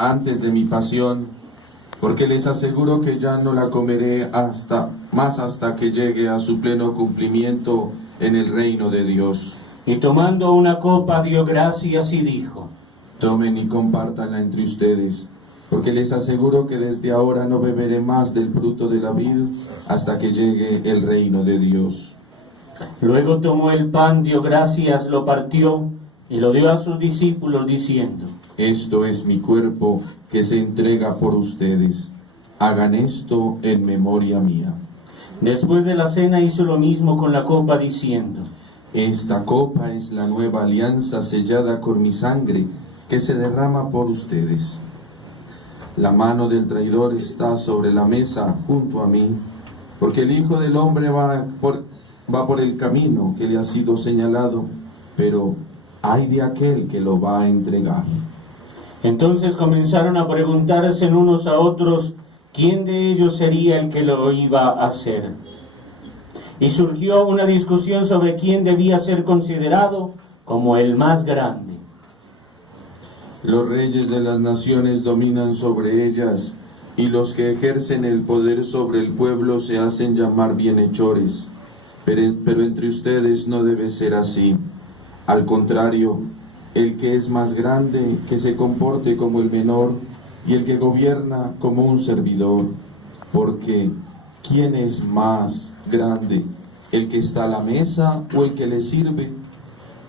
antes de mi pasión, porque les aseguro que ya no la comeré hasta que llegue a su pleno cumplimiento en el reino de Dios. Y tomando una copa dio gracias y dijo: Tomen y compártanla entre ustedes, porque les aseguro que desde ahora no beberé más del fruto de la vid hasta que llegue el reino de Dios. Luego tomó el pan, dio gracias, lo partió y lo dio a sus discípulos diciendo: Esto es mi cuerpo que se entrega por ustedes. Hagan esto en memoria mía. Después de la cena hizo lo mismo con la copa diciendo: Esta copa es la nueva alianza sellada con mi sangre que se derrama por ustedes. La mano del traidor está sobre la mesa junto a mí, porque el Hijo del Hombre va por el camino que le ha sido señalado, pero ay de aquel que lo va a entregar. Entonces comenzaron a preguntarse unos a otros quién de ellos sería el que lo iba a hacer. Y surgió una discusión sobre quién debía ser considerado como el más grande. Los reyes de las naciones dominan sobre ellas, y los que ejercen el poder sobre el pueblo se hacen llamar bienhechores. Pero entre ustedes no debe ser así. Al contrario, el que es más grande, que se comporte como el menor, y el que gobierna como un servidor. Porque, ¿quién es más grande? ¿El que está a la mesa o el que le sirve?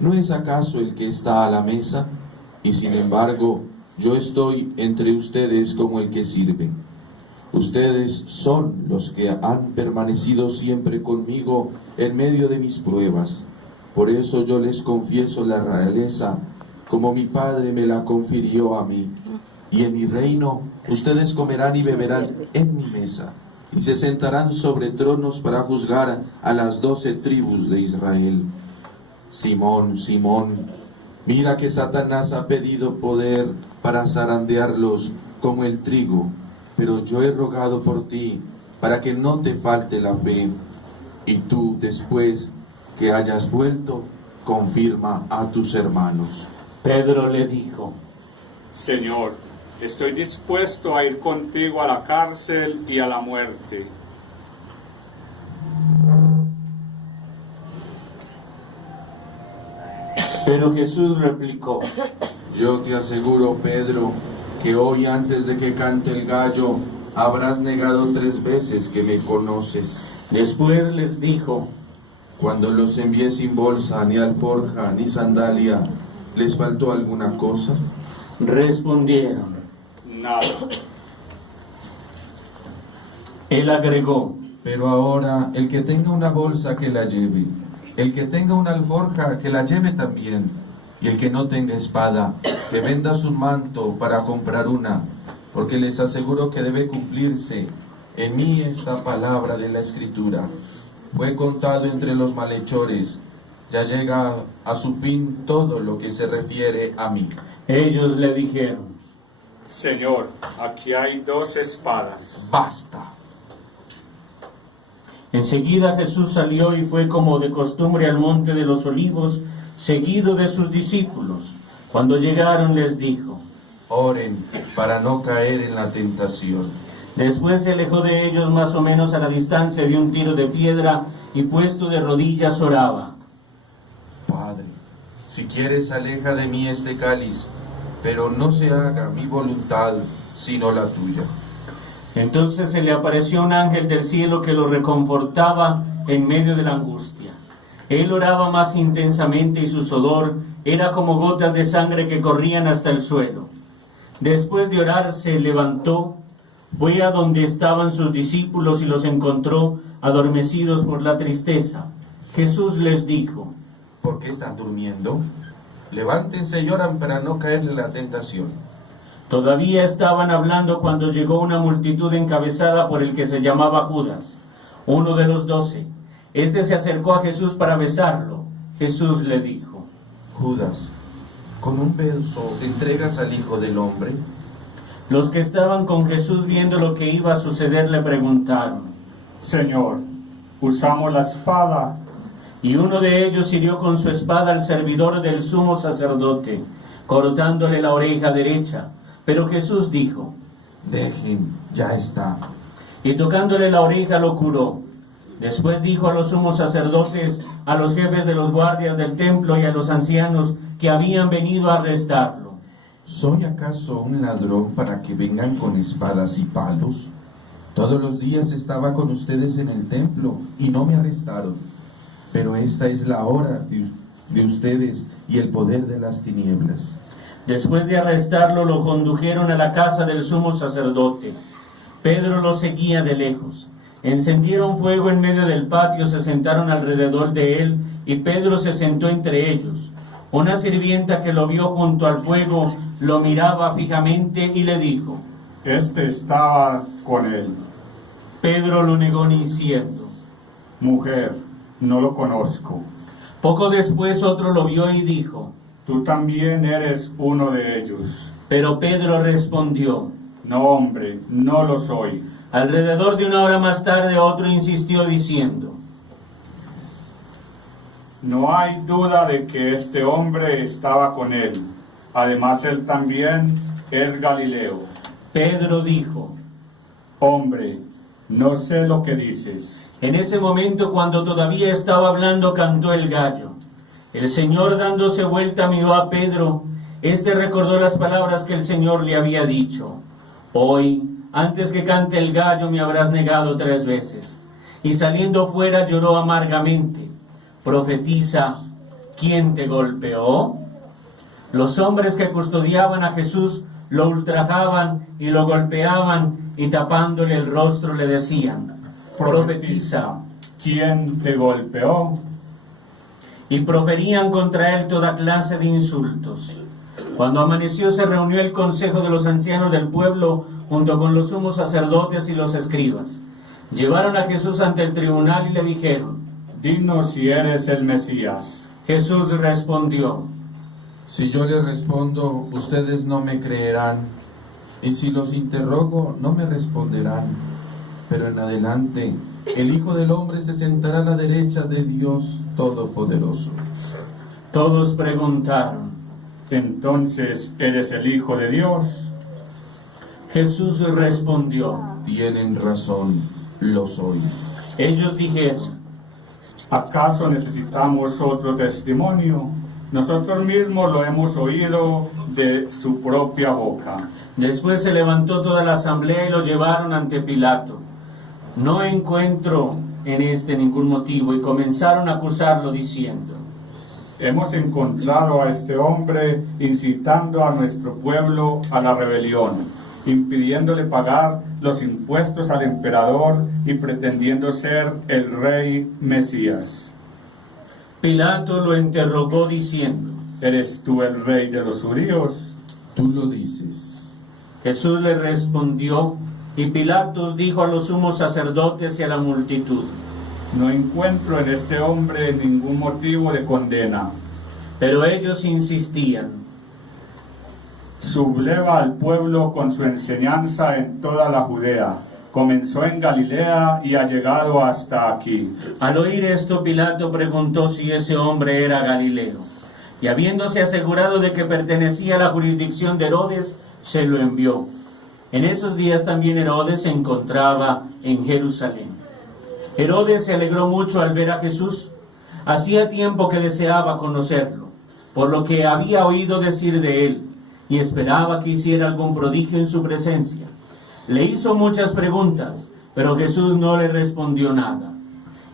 ¿No es acaso el que está a la mesa? Y sin embargo, yo estoy entre ustedes como el que sirve. Ustedes son los que han permanecido siempre conmigo en medio de mis pruebas. Por eso yo les confieso la realeza, como mi Padre me la confirió a mí. Y en mi reino ustedes comerán y beberán en mi mesa, y se sentarán sobre tronos para juzgar a las 12 tribus de Israel. Simón, Simón, mira que Satanás ha pedido poder para zarandearlos como el trigo, pero yo he rogado por ti para que no te falte la fe, y tú, después que hayas vuelto, confirma a tus hermanos. Pedro le dijo: Señor, estoy dispuesto a ir contigo a la cárcel y a la muerte. Pero Jesús replicó: Yo te aseguro, Pedro, que hoy antes de que cante el gallo, habrás negado 3 veces que me conoces. Después les dijo: Cuando los envié sin bolsa, ni alforja, ni sandalia, ¿les faltó alguna cosa? Respondieron. Nada. Él agregó: Pero ahora, el que tenga una bolsa, que la lleve. El que tenga una alforja, que la lleve también. Y el que no tenga espada, que venda su manto para comprar una. Porque les aseguro que debe cumplirse en mí esta palabra de la Escritura. Fue contado entre los malhechores. Ya llega a su fin todo lo que se refiere a mí. Ellos le dijeron: Señor, aquí hay 2 espadas. Basta. Enseguida Jesús salió y fue como de costumbre al monte de los olivos, seguido de sus discípulos. Cuando llegaron les dijo: Oren para no caer en la tentación. Después se alejó de ellos más o menos a la distancia de un tiro de piedra y puesto de rodillas oraba: Padre, si quieres aleja de mí este cáliz, pero no se haga mi voluntad sino la tuya. Entonces se le apareció un ángel del cielo que lo reconfortaba en medio de la angustia. Él oraba más intensamente y su sudor era como gotas de sangre que corrían hasta el suelo. Después de orar se levantó, fue a donde estaban sus discípulos y los encontró adormecidos por la tristeza. Jesús les dijo: ¿Por qué están durmiendo? Levántense y oran para no caer en la tentación. Todavía estaban hablando cuando llegó una multitud encabezada por el que se llamaba Judas, uno de los 12. Este se acercó a Jesús para besarlo. Jesús le dijo: Judas, ¿con un beso entregas al Hijo del Hombre? Los que estaban con Jesús viendo lo que iba a suceder le preguntaron: Señor, usamos la espada. Y uno de ellos hirió con su espada al servidor del sumo sacerdote, cortándole la oreja derecha. Pero Jesús dijo, dejen, ya está. y tocándole la oreja lo curó. Después dijo a los sumos sacerdotes, a los jefes de los guardias del templo y a los ancianos que habían venido a arrestarlo: ¿Soy acaso un ladrón para que vengan con espadas y palos? Todos los días estaba con ustedes en el templo y no me arrestaron. Pero esta es la hora de ustedes y el poder de las tinieblas. Después de arrestarlo, lo condujeron a la casa del sumo sacerdote. Pedro lo seguía de lejos. Encendieron fuego en medio del patio, se sentaron alrededor de él, y Pedro se sentó entre ellos. Una sirvienta que lo vio junto al fuego lo miraba fijamente y le dijo: Este estaba con él. Pedro lo negó diciendo: Mujer, no lo conozco. Poco después otro lo vio y dijo: Tú también eres uno de ellos. Pero Pedro respondió: No, hombre, no lo soy. Alrededor de una hora más tarde otro insistió diciendo: No hay duda de que este hombre estaba con él. Además, él también es Galileo. Pedro dijo: Hombre, no sé lo que dices. En ese momento, cuando todavía estaba hablando, cantó el gallo. El Señor, dándose vuelta, miró a Pedro. Este recordó las palabras que el Señor le había dicho: Hoy, antes que cante el gallo, me habrás negado 3 veces. Y saliendo fuera lloró amargamente. Profetiza, ¿quién te golpeó? Los hombres que custodiaban a Jesús lo ultrajaban y lo golpeaban, y tapándole el rostro le decían: Profetiza, ¿quién te golpeó? y proferían contra él toda clase de insultos. Cuando amaneció se reunió el consejo de los ancianos del pueblo junto con los sumos sacerdotes y los escribas. Llevaron a Jesús ante el tribunal y le dijeron: Dinos si eres el Mesías. Jesús respondió: Si yo les respondo, ustedes no me creerán, y si los interrogo, no me responderán. Pero en adelante, el Hijo del Hombre se sentará a la derecha de Dios Todopoderoso. Todos preguntaron: Entonces, ¿eres el Hijo de Dios? Jesús respondió: Tienen razón, lo soy. Ellos dijeron: ¿Acaso necesitamos otro testimonio? Nosotros mismos lo hemos oído de su propia boca. Después se levantó toda la asamblea y lo llevaron ante Pilato. No encuentro en este ningún motivo, y comenzaron a acusarlo diciendo: Hemos encontrado a este hombre incitando a nuestro pueblo a la rebelión, impidiéndole pagar los impuestos al emperador y pretendiendo ser el rey Mesías. Pilato lo interrogó diciendo: ¿Eres tú el rey de los judíos? Tú lo dices. Jesús le respondió, y Pilato dijo a los sumos sacerdotes y a la multitud: No encuentro en este hombre ningún motivo de condena. Pero ellos insistían: Subleva al pueblo con su enseñanza en toda la Judea. Comenzó en Galilea y ha llegado hasta aquí. Al oír esto, Pilato preguntó si ese hombre era Galileo. Y habiéndose asegurado de que pertenecía a la jurisdicción de Herodes, se lo envió. En esos días también Herodes se encontraba en Jerusalén. Herodes se alegró mucho al ver a Jesús. Hacía tiempo que deseaba conocerlo, por lo que había oído decir de él, y esperaba que hiciera algún prodigio en su presencia. Le hizo muchas preguntas, pero Jesús no le respondió nada.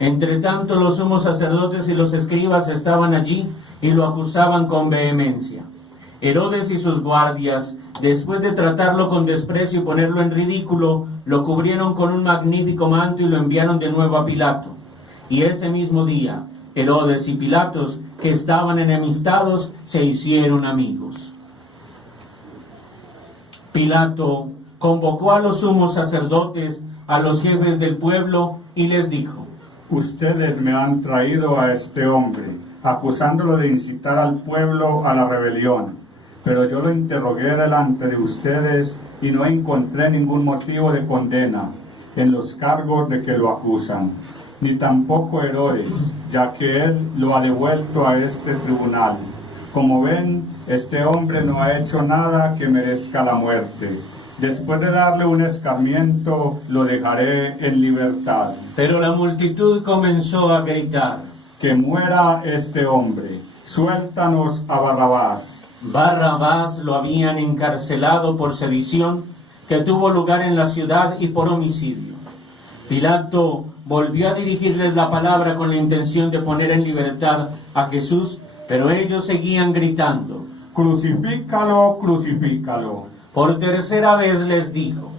Entretanto, los sumos sacerdotes y los escribas estaban allí y lo acusaban con vehemencia. Herodes y sus guardias, después de tratarlo con desprecio y ponerlo en ridículo, lo cubrieron con un magnífico manto y lo enviaron de nuevo a Pilato. Y ese mismo día, Herodes y Pilatos, que estaban enemistados, se hicieron amigos. Pilato convocó a los sumos sacerdotes, a los jefes del pueblo, y les dijo: Ustedes me han traído a este hombre, acusándolo de incitar al pueblo a la rebelión. Pero yo lo interrogué delante de ustedes y no encontré ningún motivo de condena en los cargos de que lo acusan, ni tampoco Herodes, ya que él lo ha devuelto a este tribunal. Como ven, este hombre no ha hecho nada que merezca la muerte. Después de darle un escarmiento, lo dejaré en libertad. Pero la multitud comenzó a gritar: Que muera este hombre, suéltanos a Barrabás. Barrabás lo habían encarcelado por sedición que tuvo lugar en la ciudad y por homicidio. Pilato volvió a dirigirles la palabra con la intención de poner en libertad a Jesús, pero ellos seguían gritando. Crucifícalo, crucifícalo. Por tercera vez les dijo: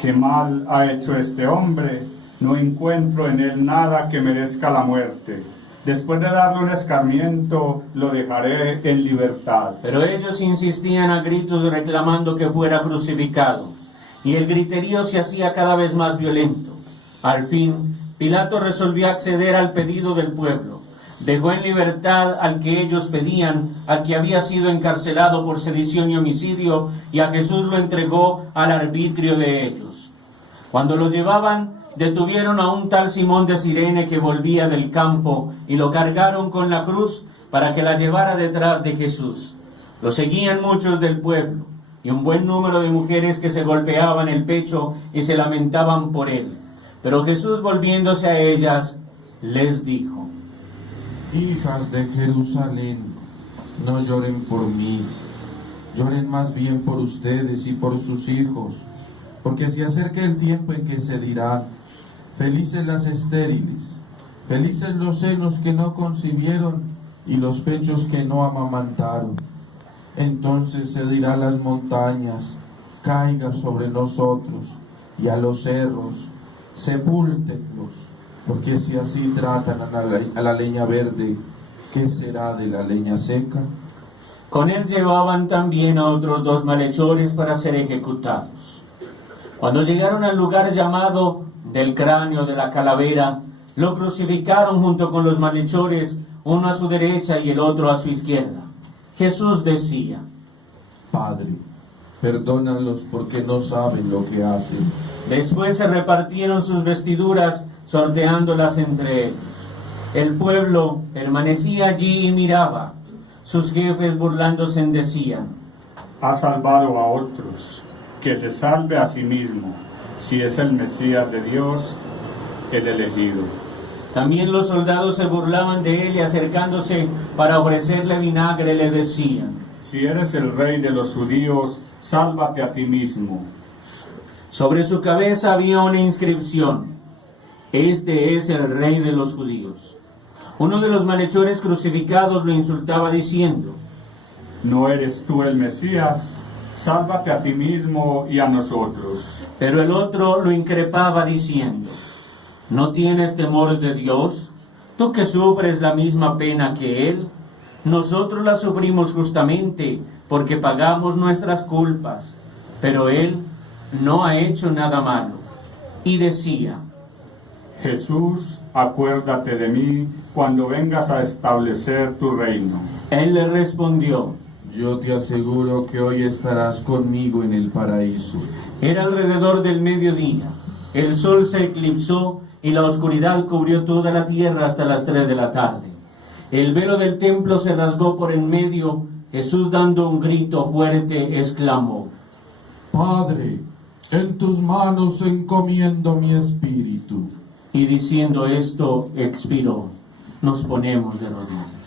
¿Qué mal ha hecho este hombre? No encuentro en él nada que merezca la muerte. Después de darle un escarmiento, lo dejaré en libertad. Pero ellos insistían a gritos reclamando que fuera crucificado, y el griterío se hacía cada vez más violento. Al fin, Pilato resolvió acceder al pedido del pueblo. Dejó en libertad al que ellos pedían, al que había sido encarcelado por sedición y homicidio, y a Jesús lo entregó al arbitrio de ellos. Cuando lo llevaban, detuvieron a un tal Simón de Cirene que volvía del campo, y lo cargaron con la cruz para que la llevara detrás de Jesús. Lo seguían muchos del pueblo, y un buen número de mujeres que se golpeaban el pecho y se lamentaban por él. Pero Jesús, volviéndose a ellas, les dijo: Hijas de Jerusalén, no lloren por mí, lloren más bien por ustedes y por sus hijos, porque se acerca el tiempo en que se dirán: felices las estériles, felices los senos que no concibieron y los pechos que no amamantaron. Entonces se dirá a las montañas: caiga sobre nosotros, y a los cerros: sepúltenlos, porque si así tratan a la leña verde, ¿qué será de la leña seca? Con él llevaban también a otros 2 malhechores para ser ejecutados. Cuando llegaron al lugar llamado del cráneo de la calavera, lo crucificaron junto con los malhechores, uno a su derecha y el otro a su izquierda. Jesús decía: Padre, perdónalos porque no saben lo que hacen. Después se repartieron sus vestiduras, sorteándolas entre ellos. El pueblo permanecía allí y miraba. Sus jefes, burlándose, decían: Ha salvado a otros, que se salve a sí mismo, si es el Mesías de Dios, el elegido. También los soldados se burlaban de él y, acercándose para ofrecerle vinagre, le decían: Si eres el rey de los judíos, sálvate a ti mismo. Sobre su cabeza había una inscripción: Este es el rey de los judíos. Uno de los malhechores crucificados lo insultaba diciendo: ¿No eres tú el Mesías? Sálvate a ti mismo y a nosotros. Pero el otro lo increpaba diciendo: ¿No tienes temor de Dios? Tú que sufres la misma pena que él. Nosotros la sufrimos justamente porque pagamos nuestras culpas, pero él no ha hecho nada malo. Y decía: Jesús, acuérdate de mí cuando vengas a establecer tu reino. Él le respondió: Yo te aseguro que hoy estarás conmigo en el paraíso. Era alrededor del mediodía. El sol se eclipsó y la oscuridad cubrió toda la tierra hasta las 3 de la tarde. El velo del templo se rasgó por en medio. Jesús, dando un grito fuerte, exclamó: Padre, en tus manos encomiendo mi espíritu. Y diciendo esto, expiró. Nos ponemos de rodillas.